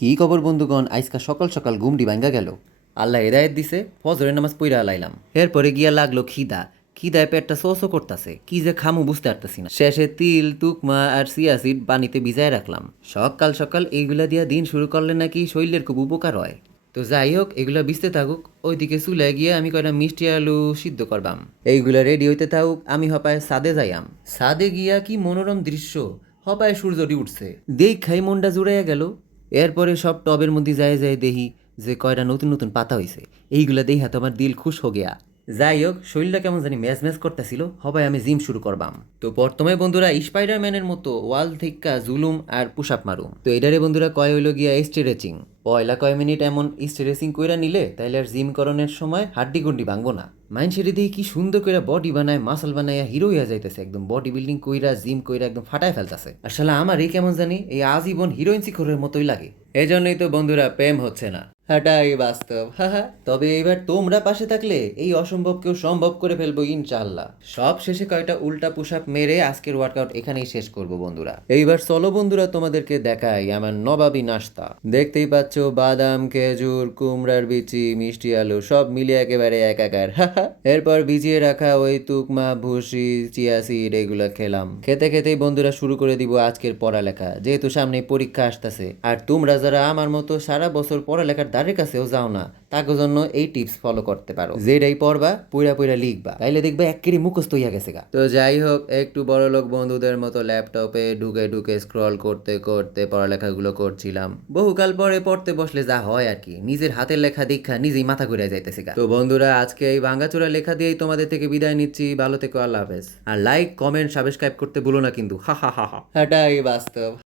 কি খবর বন্ধুগণ, আজকা সকাল সকাল ঘুমটি ভাঙ্গা গেল। আল্লাহ হেদায়েত দিছে, ফজরের নামাজ পইরা লাইলাম। এরপরে গিয়া লাগলো খিদা। খিদায় পেটটা সোসো করতেছে, কি যে খামু বুঝতে পারতেছি না। শেষে তিল তুকমা আর সিয়াসিড পানিতে ভিজায় রাখলাম। সকাল সকাল এইগুলা দিয়া দিন শুরু করলে নাকি শরীরের খুব উপকার হয়। তো যাই হোক, এগুলা ভিজতে থাকুক, ওইদিকে চুলায় গিয়ে আমি কয়টা মিষ্টি আলু সিদ্ধ করবাম। এইগুলা রেডি হইতে থাকুক, আমি হপায় সাদে যাইয়াম। সাদে গিয়া কি মনোরম দৃশ্য, হপায় সূর্যটি উঠছে, দেখাই মনটা জুড়াইয়া গেল। এরপরে সব টবের মধ্যে যায় যায় দেখি যে কয়টা নতুন নতুন পাতা হইছে। এইগুলা দেখি তো আমার দিল খুশ হো গিয়া। যাই হোক, শরীরটা কেমন জানি ম্যাচ ম্যাচ করতেছিল, হবাই আমি জিম শুরু করবাম। তো প্রথমে বন্ধুরা স্পাইডারম্যানের মতো ওয়াল থেকে জুলুম আর পুশ আপ মারুম। তো এটারে বন্ধুরা কয় হইল গিয়া স্ট্রেচিং। পয়লা কয় মিনিট এমন স্ট্রেচিং কইরা নিলে তাইলে আর জিম করণের সময় হাড্ডি গুন্ডি ভাঙবো না। মানুষের দিয়ে কি সুন্দর কইরা বডি বানায়, মাসল বানায়, হিরো হইয়া যাইতেছে, একদম বডি বিল্ডিং কইরা জিম কইরা একদম ফাটায় ফেলতেছে। আসলে আমার এই কেমন জানি এই আজীবন হিরোইন শিখরের মতোই লাগে। এই জন্যই তো বন্ধুরা প্রেম হচ্ছে না। হাটাই বাস্তব, হা। তবে এবার তোমরা পাশে থাকলে এই অসম্ভবকেও সম্ভব করে ফেলবো ইনশাআল্লাহ। সব শেষে কয়টা উল্টা পুশ আপ মেরে আজকের ওয়ার্কআউট এখানেই শেষ করব বন্ধুরা। এইবার চলো বন্ধুরা, তোমাদেরকে দেখাই আমার নবাবী নাস্তা। দেখতেই পাচ্ছ, বাদাম, খেজুর, কুমড়ার বিচি, মিষ্টি আলু সব মিলিয়ে একেবারে একাকার, হা। এরপর ভিজিয়ে রাখা ওই তুকমা, ভুসি, চিয়া সিড এগুলো খেলাম। খেতে খেতেই বন্ধুরা শুরু করে দিব আজকের পড়ালেখা, যেহেতু সামনে পরীক্ষা আসতেছে। আর তোমরা যারা আমার মতো সারা বছর পড়ালেখার দ্বারের কাছেও যাও না, তার জন্য এই টিপস ফলো করতে পারো। যেটাই পড়বা পুরা পুরা লিখবা, তাইলে দেখবা একেবারে মুখস্থ হইয়া গেছে গা। তো যাই হোক, একটু বড় লোক বন্ধুদের মতো ল্যাপটপে ঢুকে ঢুকে স্ক্রল করতে করতে পড়ালেখাগুলো করছিলাম। বহুকাল পরে পড়তে বসলে যা হয় আর কি, নিজের হাতের লেখা দীক্ষা নিজেই মাথা ঘুরে যাইতেছে গা। তো বন্ধুরা, আজকে এই ভাঙ্গাচোরা লেখা দিয়েই তোমাদের থেকে বিদায় নিচ্ছি। ভালো থেকো, আল্লাহ হাফেজ। আর লাইক, কমেন্ট, সাবস্ক্রাইব করতে ভুলো না কিন্তু, হা। হাটাই বাস্তব।